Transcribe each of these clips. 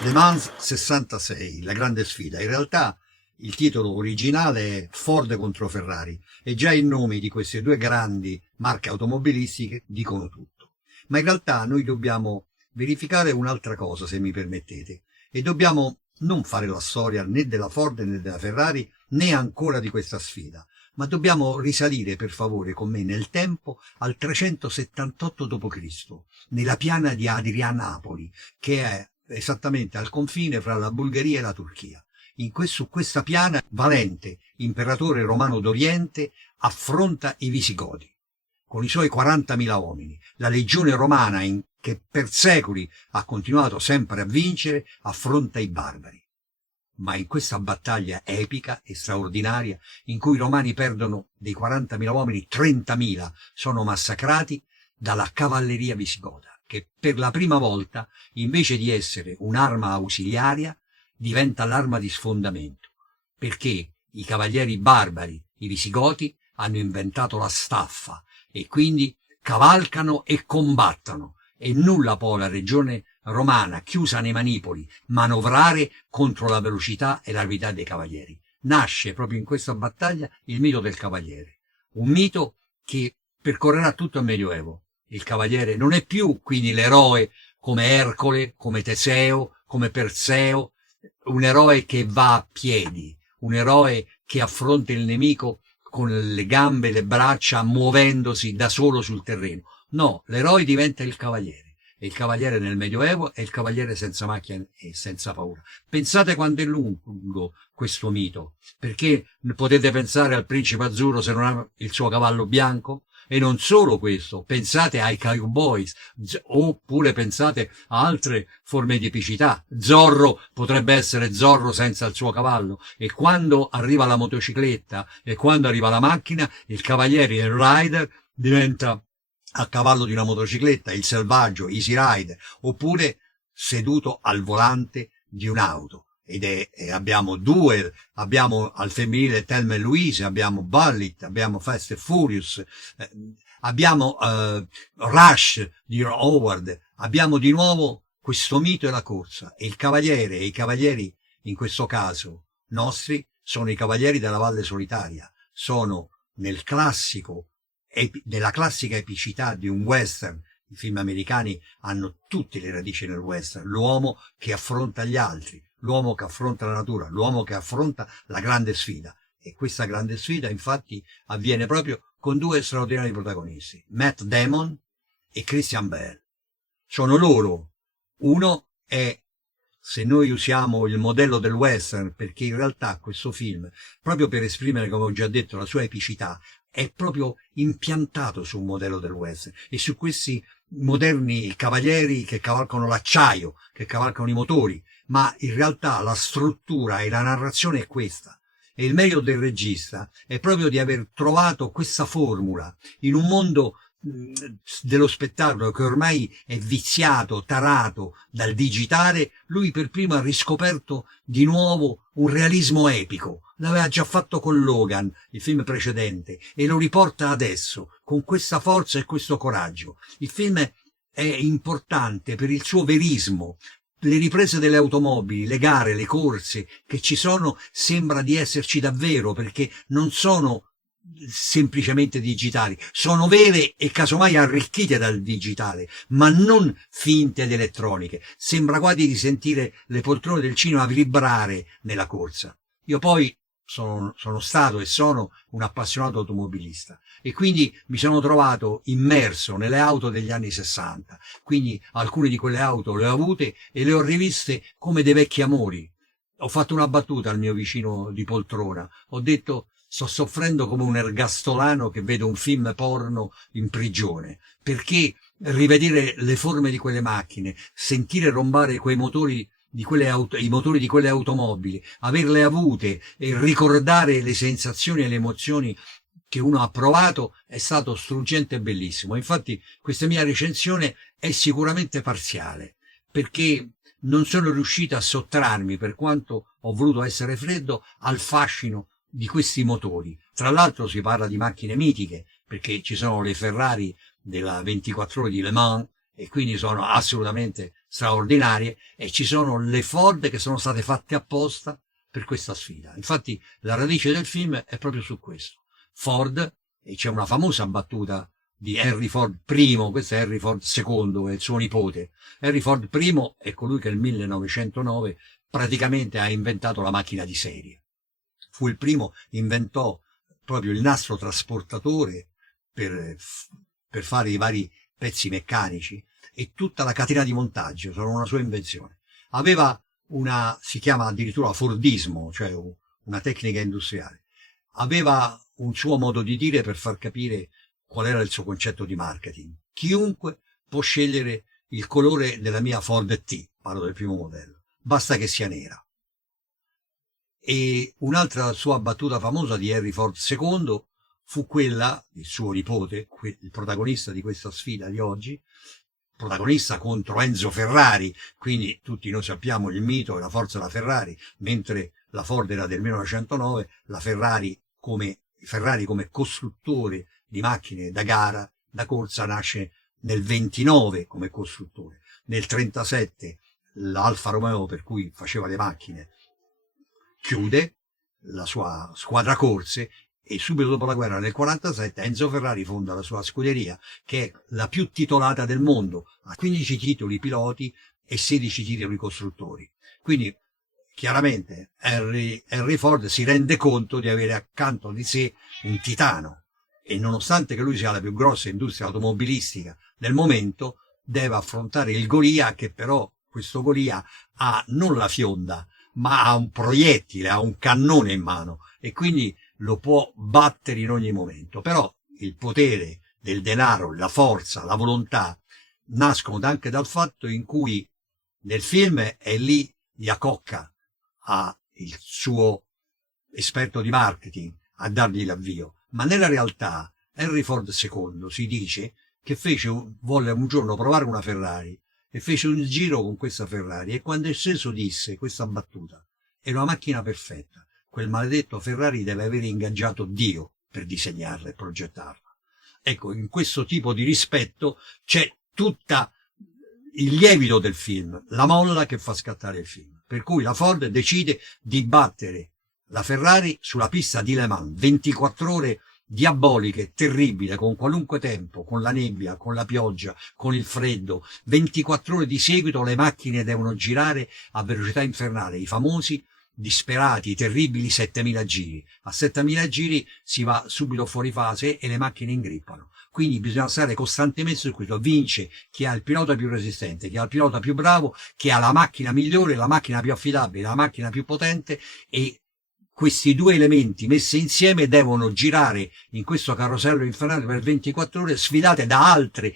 Le Mans 66, la grande sfida. In realtà il titolo originale è Ford contro Ferrari e già i nomi di queste due grandi marche automobilistiche dicono tutto. Ma in realtà noi dobbiamo verificare un'altra cosa, se mi permettete, e dobbiamo non fare la storia né della Ford né della Ferrari né ancora di questa sfida, ma dobbiamo risalire per favore con me nel tempo al 378 d.C., nella piana di Adrianapoli, che è esattamente al confine fra la Bulgaria e la Turchia. Su questa piana Valente, imperatore romano d'Oriente, affronta i Visigoti con i suoi 40.000 uomini. La legione romana, che per secoli ha continuato sempre a vincere, affronta i barbari. Ma in questa battaglia epica e straordinaria, in cui i romani perdono dei 40.000 uomini, 30.000 sono massacrati dalla cavalleria visigota, che per la prima volta, invece di essere un'arma ausiliaria, diventa l'arma di sfondamento, perché i cavalieri barbari, i visigoti, hanno inventato la staffa e quindi cavalcano e combattono, e nulla può la regione romana, chiusa nei manipoli, manovrare contro la velocità e la rapidità dei cavalieri. Nasce proprio in questa battaglia il mito del cavaliere, un mito che percorrerà tutto il Medioevo. Il cavaliere non è più quindi l'eroe come Ercole, come Teseo, come Perseo, un eroe che va a piedi, un eroe che affronta il nemico con le gambe e le braccia, muovendosi da solo sul terreno. No, l'eroe diventa il cavaliere. E il cavaliere nel Medioevo è il cavaliere senza macchia e senza paura. Pensate quanto è lungo questo mito, perché potete pensare al principe azzurro se non ha il suo cavallo bianco? E non solo questo, pensate ai cowboys, oppure pensate a altre forme di epicità. Zorro potrebbe essere Zorro senza il suo cavallo, e quando arriva la motocicletta e quando arriva la macchina, il cavaliere, il rider, diventa a cavallo di una motocicletta, il selvaggio, Easy Rider, oppure seduto al volante di un'auto. Abbiamo al femminile Thelma e Louise, abbiamo Bullitt, abbiamo Fast and Furious, abbiamo Rush di Howard, abbiamo di nuovo questo mito e la corsa, e il cavaliere e i cavalieri in questo caso nostri sono i cavalieri della Valle Solitaria, sono nella classica epicità di un western. I film americani hanno tutte le radici nel western, l'uomo che affronta gli altri, l'uomo che affronta la natura, l'uomo che affronta la grande sfida. E questa grande sfida infatti avviene proprio con due straordinari protagonisti, Matt Damon e Christian Bale. Sono loro. Uno è, se noi usiamo il modello del western, perché in realtà questo film, proprio per esprimere, come ho già detto, la sua epicità, è proprio impiantato su un modello del western e su questi moderni cavalieri che cavalcano l'acciaio, che cavalcano i motori, ma in realtà la struttura e la narrazione è questa. E il merito del regista è proprio di aver trovato questa formula in un mondo dello spettacolo che ormai è viziato, tarato dal digitale. Lui per primo ha riscoperto di nuovo un realismo epico. L'aveva già fatto con Logan, il film precedente, e lo riporta adesso con questa forza e questo coraggio. Il film è importante per il suo verismo. Le riprese delle automobili, le gare, le corse che ci sono, sembra di esserci davvero, perché non sono semplicemente digitali, sono vere e casomai arricchite dal digitale, ma non finte ed elettroniche. Sembra quasi di sentire le poltrone del cinema vibrare nella corsa. Io poi sono stato e sono un appassionato automobilista e quindi mi sono trovato immerso nelle auto degli anni 60, quindi alcune di quelle auto le ho avute e le ho riviste come dei vecchi amori. Ho fatto una battuta al mio vicino di poltrona, ho detto: sto soffrendo come un ergastolano che vede un film porno in prigione, perché rivedere le forme di quelle macchine, sentire rombare quei motori di quelle i motori di quelle automobili, averle avute e ricordare le sensazioni e le emozioni che uno ha provato è stato struggente e bellissimo. Infatti questa mia recensione è sicuramente parziale, perché non sono riuscito a sottrarmi, per quanto ho voluto essere freddo, al fascino di questi motori. Tra l'altro si parla di macchine mitiche, perché ci sono le Ferrari della 24 ore di Le Mans, e quindi sono assolutamente straordinarie, e ci sono le Ford che sono state fatte apposta per questa sfida. Infatti la radice del film è proprio su questo. Ford, e c'è una famosa battuta di Henry Ford I, questo è Henry Ford II, è il suo nipote. Henry Ford I è colui che nel 1909 praticamente ha inventato la macchina di serie. Fu il primo, inventò proprio il nastro trasportatore per fare i vari pezzi meccanici, e tutta la catena di montaggio sono una sua invenzione. Aveva si chiama addirittura Fordismo, cioè una tecnica industriale. Aveva un suo modo di dire per far capire qual era il suo concetto di marketing. Chiunque può scegliere il colore della mia Ford T, parlo del primo modello, basta che sia nera. E un'altra sua battuta famosa di Henry Ford II fu quella, il suo nipote, il protagonista di questa sfida di oggi, protagonista contro Enzo Ferrari, quindi tutti noi sappiamo il mito e la forza della Ferrari, mentre la Ford era del 1909, la Ferrari come costruttore di macchine da gara, da corsa, nasce nel 29 come costruttore. Nel 37 l'Alfa Romeo, per cui faceva le macchine, chiude la sua squadra corse, e subito dopo la guerra, nel 47, Enzo Ferrari fonda la sua scuderia, che è la più titolata del mondo, ha 15 titoli piloti e 16 titoli costruttori. Quindi chiaramente Henry Ford si rende conto di avere accanto di sé un titano, e nonostante che lui sia la più grossa industria automobilistica del momento, deve affrontare il Golia, che però questo Golia ha non la fionda, ma ha un proiettile, ha un cannone in mano, e quindi lo può battere in ogni momento. Però il potere del denaro, la forza, la volontà nascono anche dal fatto in cui nel film è lì Iacocca, il suo esperto di marketing, a dargli l'avvio, ma nella realtà Henry Ford II si dice che volle un giorno provare una Ferrari, e fece un giro con questa Ferrari, e quando è sceso disse questa battuta: è una macchina perfetta, quel maledetto Ferrari deve avere ingaggiato Dio per disegnarla e progettarla. Ecco, in questo tipo di rispetto c'è tutta il lievito del film, la molla che fa scattare il film, per cui la Ford decide di battere la Ferrari sulla pista di Le Mans, 24 ore diaboliche, terribile, con qualunque tempo, con la nebbia, con la pioggia, con il freddo, 24 ore di seguito le macchine devono girare a velocità infernale, i famosi disperati, terribili 7000 giri. A 7000 giri si va subito fuori fase e le macchine ingrippano. Quindi bisogna stare costantemente su questo. Vince chi ha il pilota più resistente, chi ha il pilota più bravo, chi ha la macchina migliore, la macchina più affidabile, la macchina più potente, e questi due elementi messi insieme devono girare in questo carosello infernale per 24 ore, sfidate da altri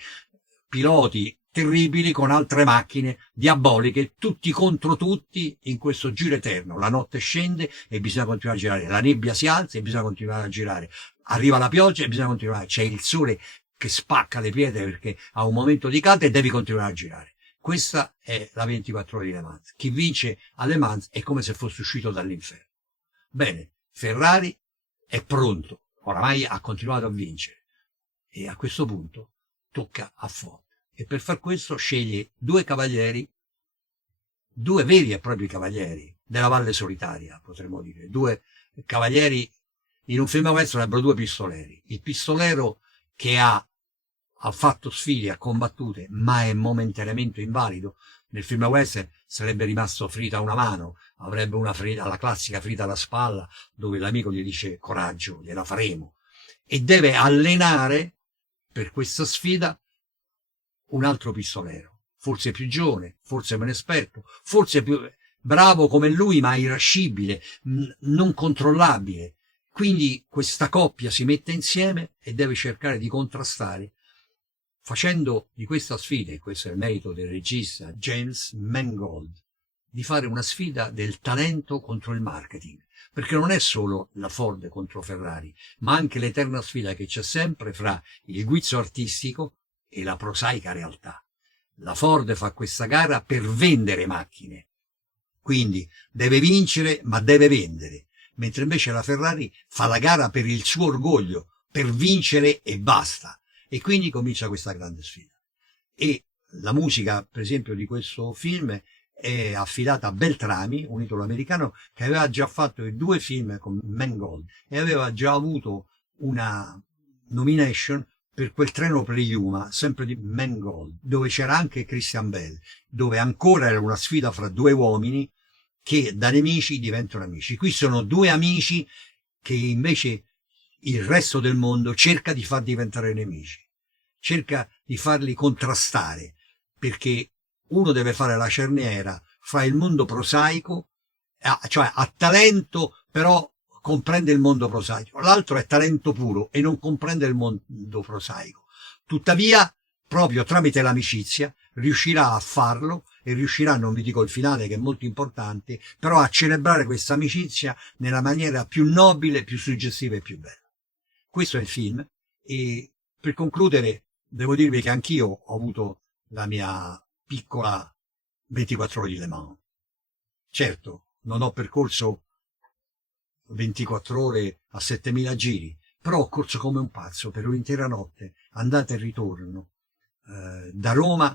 piloti terribili con altre macchine diaboliche, tutti contro tutti in questo giro eterno. La notte scende e bisogna continuare a girare, la nebbia si alza e bisogna continuare a girare, arriva la pioggia e bisogna continuare, c'è il sole che spacca le pietre perché ha un momento di caldo e devi continuare a girare. Questa è la 24 ore di Le Mans. Chi vince a Le Mans è come se fosse uscito dall'inferno. Bene, Ferrari è pronto, oramai ha continuato a vincere, e a questo punto tocca a Ford. E per far questo sceglie due cavalieri, due veri e propri cavalieri della Valle Solitaria, potremmo dire, due cavalieri. In un film western sarebbero due pistoleri: il pistolero che ha fatto sfide, ha combattute, ma è momentaneamente invalido. Nel film western sarebbe rimasto ferita una mano, avrebbe una ferita, la classica ferita alla spalla, dove l'amico gli dice coraggio, gliela faremo, e deve allenare per questa sfida un altro pistolero, forse più giovane, forse meno esperto, forse più bravo come lui, ma irascibile, non controllabile. Quindi questa coppia si mette insieme e deve cercare di contrastare, facendo di questa sfida, e questo è il merito del regista James Mangold, di fare una sfida del talento contro il marketing, perché non è solo la Ford contro Ferrari, ma anche l'eterna sfida che c'è sempre fra il guizzo artistico e la prosaica realtà. La Ford fa questa gara per vendere macchine, quindi deve vincere ma deve vendere, mentre invece la Ferrari fa la gara per il suo orgoglio, per vincere e basta. E quindi comincia questa grande sfida. E la musica, per esempio, di questo film è affidata a Beltrami, un italo-americano che aveva già fatto i 2 film con Mangold e aveva già avuto una nomination per quel Treno per Yuma, sempre di Mangold, dove c'era anche Christian Bale, dove ancora era una sfida fra 2 uomini che da nemici diventano amici. Qui sono 2 amici che invece il resto del mondo cerca di far diventare nemici, cerca di farli contrastare, perché uno deve fare la cerniera fra il mondo prosaico, cioè ha talento, però comprende il mondo prosaico, l'altro è talento puro e non comprende il mondo prosaico. Tuttavia, proprio tramite l'amicizia, riuscirà a farlo e riuscirà, non vi dico il finale che è molto importante, però a celebrare questa amicizia nella maniera più nobile, più suggestiva e più bella. Questo è il film e per concludere devo dirvi che anch'io ho avuto la mia piccola 24 ore di Le Mans. Certo, non ho percorso 24 ore a 7000 giri, però ho corso come un pazzo per un'intera notte, andata e ritorno, da Roma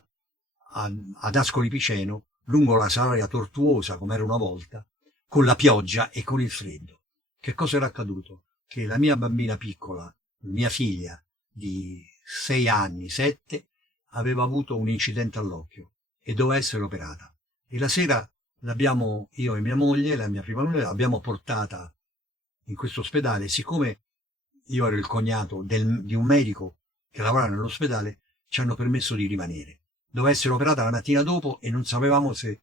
ad Ascoli Piceno, lungo la Salaria tortuosa come era una volta, con la pioggia e con il freddo. Che cosa era accaduto? Che la mia bambina piccola, mia figlia di 6 anni, 7, aveva avuto un incidente all'occhio e doveva essere operata. E la sera l'abbiamo, io e mia moglie, la mia prima moglie, l'abbiamo portata in questo ospedale. Siccome io ero il cognato di un medico che lavorava nell'ospedale, ci hanno permesso di rimanere. Doveva essere operata la mattina dopo e non sapevamo se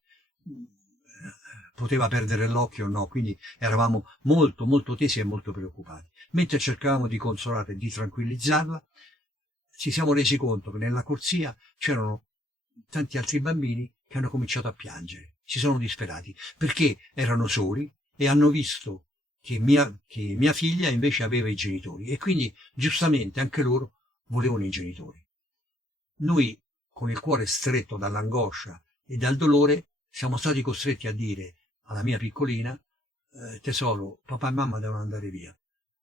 poteva perdere l'occhio o no, quindi eravamo molto molto tesi e molto preoccupati. Mentre cercavamo di consolarla e di tranquillizzarla, ci siamo resi conto che nella corsia c'erano tanti altri bambini che hanno cominciato a piangere, si sono disperati perché erano soli e hanno visto che mia figlia invece aveva i genitori e quindi giustamente anche loro volevano i genitori. Noi, con il cuore stretto dall'angoscia e dal dolore, siamo stati costretti a dire alla mia piccolina, tesoro, papà e mamma devono andare via,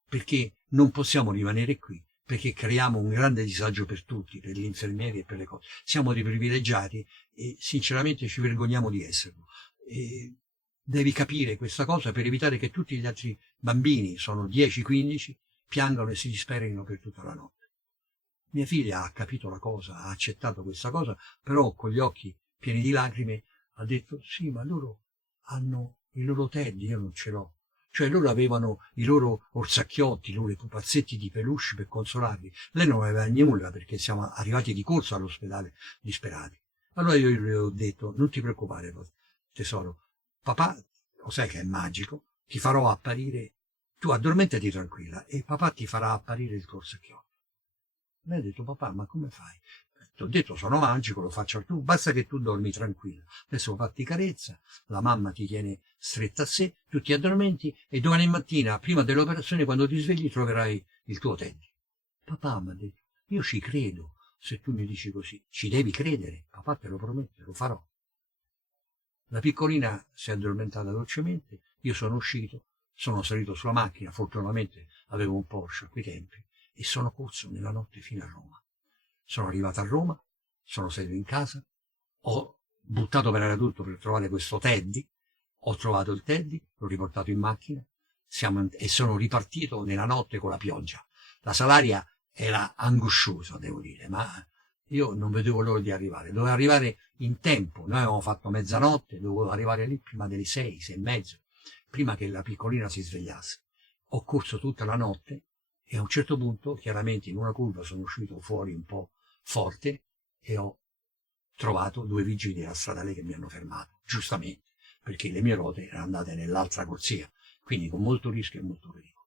perché non possiamo rimanere qui, perché creiamo un grande disagio per tutti, per gli infermieri e per le cose. Siamo dei privilegiati e sinceramente ci vergogniamo di esserlo. E devi capire questa cosa per evitare che tutti gli altri bambini, sono 10-15, piangano e si disperino per tutta la notte. Mia figlia ha capito la cosa, ha accettato questa cosa, però con gli occhi pieni di lacrime ha detto sì, ma loro hanno i loro Teddy, io non ce l'ho. Cioè loro avevano i loro orsacchiotti, i loro pupazzetti di peluche per consolarli. Lei non aveva nulla perché siamo arrivati di corsa all'ospedale disperati. Allora io le ho detto, non ti preoccupare tesoro, papà, lo sai che è magico, ti farò apparire, tu addormentati tranquilla e papà ti farà apparire il tuo orsacchiotto. Lei ha detto, papà, ma come fai? Ti ho detto, sono magico, lo faccio tu, basta che tu dormi tranquilla. Adesso fatti carezza, la mamma ti tiene stretta a sé, tu ti addormenti e domani mattina, prima dell'operazione, quando ti svegli, troverai il tuo Teddy. Papà mi ha detto, io ci credo, se tu mi dici così, ci devi credere, papà te lo promette, lo farò. La piccolina si è addormentata dolcemente, io sono uscito, sono salito sulla macchina, fortunatamente avevo un Porsche a quei tempi, e sono corso nella notte fino a Roma. Sono arrivato a Roma, sono seduto in casa, ho buttato per aria tutto per trovare questo Teddy, ho trovato il Teddy, l'ho riportato in macchina e sono ripartito nella notte con la pioggia. La Salaria era angosciosa, devo dire, ma io non vedevo l'ora di arrivare. Dovevo arrivare in tempo, noi avevamo fatto mezzanotte, dovevo arrivare lì prima delle 6, 6 e mezzo, prima che la piccolina si svegliasse. Ho corso tutta la notte e a un certo punto, chiaramente in una curva sono uscito fuori un po' forte e ho trovato 2 vigili della stradale che mi hanno fermato, giustamente, perché le mie ruote erano andate nell'altra corsia, quindi con molto rischio e molto pericolo.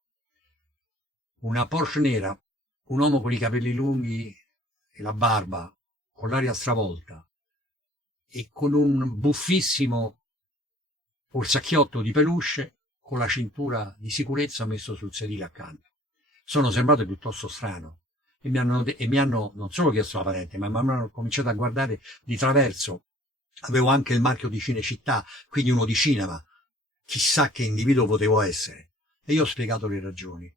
Una Porsche nera, un uomo con i capelli lunghi e la barba, con l'aria stravolta e con un buffissimo orsacchiotto di peluche con la cintura di sicurezza messo sul sedile accanto. Sono sembrato piuttosto strano e mi hanno non solo chiesto la patente, ma mi hanno cominciato a guardare di traverso. Avevo anche il marchio di Cinecittà, quindi uno di cinema. Chissà che individuo potevo essere. E io ho spiegato le ragioni.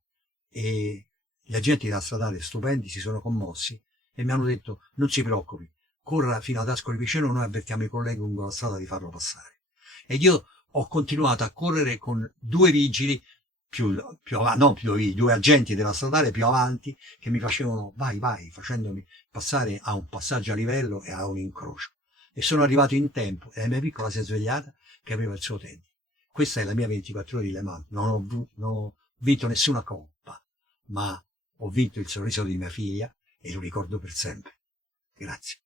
E gli agenti della stradale stupendi si sono commossi e mi hanno detto non si preoccupi, corra fino ad Ascoli Piceno, noi avvertiamo i colleghi lungo la strada di farlo passare. Ed io ho continuato a correre con due vigili, due agenti della stradale più avanti, che mi facevano vai, vai, facendomi passare a un passaggio a livello e a un incrocio. E sono arrivato in tempo e la mia piccola si è svegliata che aveva il suo tempo. Questa è la mia 24 ore di Le Mans. Non ho vinto nessuna coppa, ma ho vinto il sorriso di mia figlia e lo ricordo per sempre. Grazie.